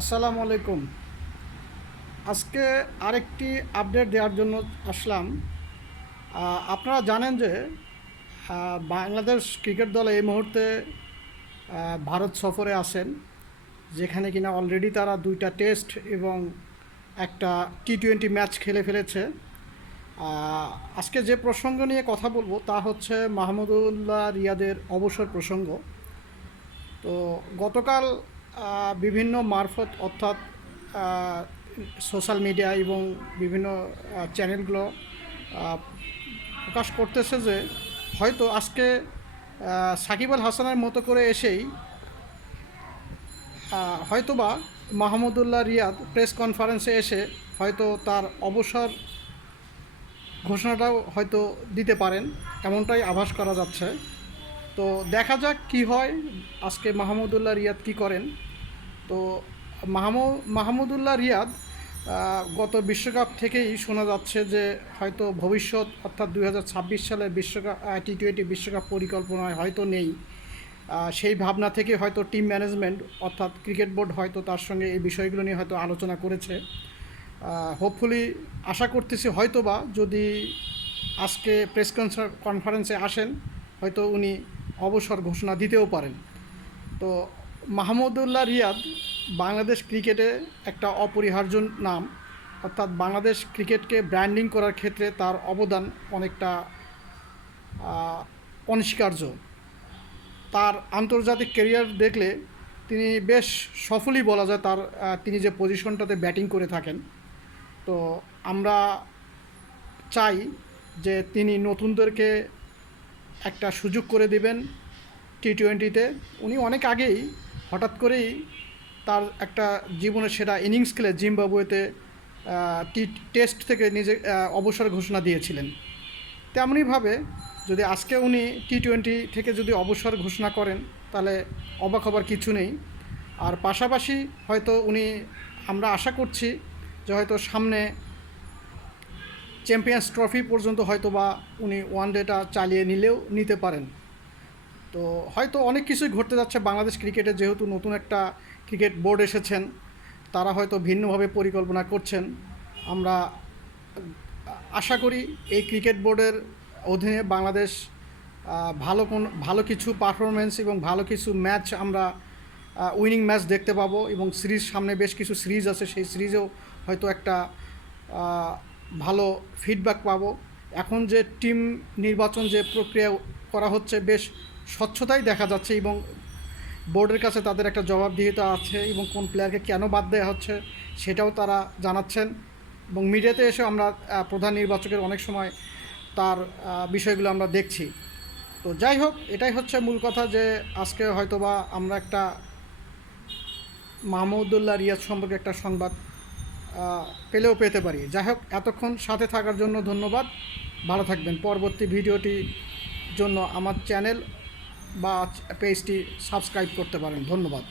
আসসালামু আলাইকুম। আজকে আরেকটি আপডেট দেওয়ার জন্য আসলাম। আপনারা জানেন যে বাংলাদেশ ক্রিকেট দল এই মুহূর্তে ভারত সফরে আসেন যেখানে কিনা অলরেডি তারা দুইটা টেস্ট এবং একটা টি টোয়েন্টি ম্যাচ খেলে ফেলেছে। আজকে যে প্রসঙ্গ নিয়ে কথা বলব তা হচ্ছে মাহমুদুল্লাহ রিয়াদের অবসর প্রসঙ্গ। তো গতকাল বিভিন্ন মারফত অর্থাৎ সোশ্যাল মিডিয়া এবং বিভিন্ন চ্যানেলগুলো প্রকাশ করতেছে যে হয়তো আজকে সাকিব আল হাসানের মতো করে এসেই হয়তোবা মাহমুদুল্লাহ রিয়াদ প্রেস কনফারেন্সে এসে হয়তো তার অবসর ঘোষণাটাও হয়তো দিতে পারেন, এমনটাই আভাস করা যাচ্ছে। তো দেখা যাক কি হয়। আজকে মাহমুদুল্লাহ রিয়াদ কি করেন। তো মাহমু, মাহমুদুল্লাহ রিয়াদ গত বিশ্বকাপ থেকেই শোনা যাচ্ছে যে হয়তো ভবিষ্যৎ, অর্থাৎ দুই সালের বিশ্বকাপ টি টোয়েন্টি বিশ্বকাপ পরিকল্পনায় হয়তো নেই। সেই ভাবনা থেকে হয়তো টিম ম্যানেজমেন্ট অর্থাৎ ক্রিকেট বোর্ড হয়তো তার সঙ্গে এই বিষয়গুলো নিয়ে হয়তো আলোচনা করেছে। হোপফুলি আশা করতেছি হয়তোবা যদি আজকে প্রেস কনফারেন্সে আসেন, হয়তো উনি অবসর ঘোষণা দিতেও পারেন। তো মাহমুদুল্লাহ রিয়াদ বাংলাদেশ ক্রিকেটে একটা অপরিহার্য নাম। অর্থাৎ বাংলাদেশ ক্রিকেটকে ব্র্যান্ডিং করার ক্ষেত্রে তার অবদান অনেকটা অনস্বীকার্য। তার আন্তর্জাতিক ক্যারিয়ার দেখলে তিনি বেশ সফলই বলা যায় তার তিনি যে পজিশনটাতে ব্যাটিং করে থাকেন। তো আমরা চাই যে তিনি নতুনদেরকে একটা সুযোগ করে দিবেন টি টোয়েন্টিতে উনি অনেক আগেই হঠাৎ করেই তার একটা জীবনের সেরা ইনিংস খেলে জিম্বাবুয়েতে টি টেস্ট থেকে নিজে অবসর ঘোষণা দিয়েছিলেন। তেমনইভাবে যদি আজকে উনি টি টোয়েন্টি থেকে যদি অবসর ঘোষণা করেন, তাহলে অবাক হবার কিছু নেই। আর পাশাপাশি হয়তো উনি, আমরা আশা করছি যে হয়তো সামনে চ্যাম্পিয়ন্স ট্রফি পর্যন্ত হয়তো বা উনি ওয়ান ডেটা চালিয়ে নিলেও নিতে পারেন। তো হয়তো অনেক কিছুই ঘটতে যাচ্ছে বাংলাদেশ ক্রিকেটে যেহেতু নতুন একটা ক্রিকেট বোর্ড এসেছেন, তারা হয়তো ভিন্নভাবে পরিকল্পনা করছেন। আমরা আশা করি এই ক্রিকেট বোর্ডের অধীনে বাংলাদেশ ভালো কোন, ভালো কিছু পারফরমেন্স এবং ভালো কিছু ম্যাচ আমরা উইনিং ম্যাচ দেখতে পাবো এবং সিরিজ সামনে বেশ কিছু সিরিজ আছে, সেই সিরিজেও হয়তো একটা ভালো ফিডব্যাক পাবো। এখন যে টিম নির্বাচন যে প্রক্রিয়া করা হচ্ছে বেশ স্বচ্ছতাই দেখা যাচ্ছে এবং বোর্ডের কাছে তাদের একটা জবাবদিহিতা আছে এবং কোন প্লেয়ারকে কেন বাদ দেওয়া হচ্ছে সেটাও তারা জানাচ্ছেন এবং মিডিয়াতে এসে আমরা প্রধান নির্বাচকের অনেক সময় তার বিষয়গুলো আমরা দেখছি। তো যাই হোক, এটাই হচ্ছে মূল কথা যে আজকে হয়তোবা আমরা একটা মাহমুদুল্লাহ রিয়াজ সম্পর্কে একটা সংবাদ পেলেও পেতে পারি। যাই হোক, এতক্ষণ সাথে থাকার জন্য ধন্যবাদ। ভালো থাকবেন। পরবর্তী ভিডিওটি জন্য আমার চ্যানেল বা পেজটি সাবস্ক্রাইব করতে পারেন। ধন্যবাদ।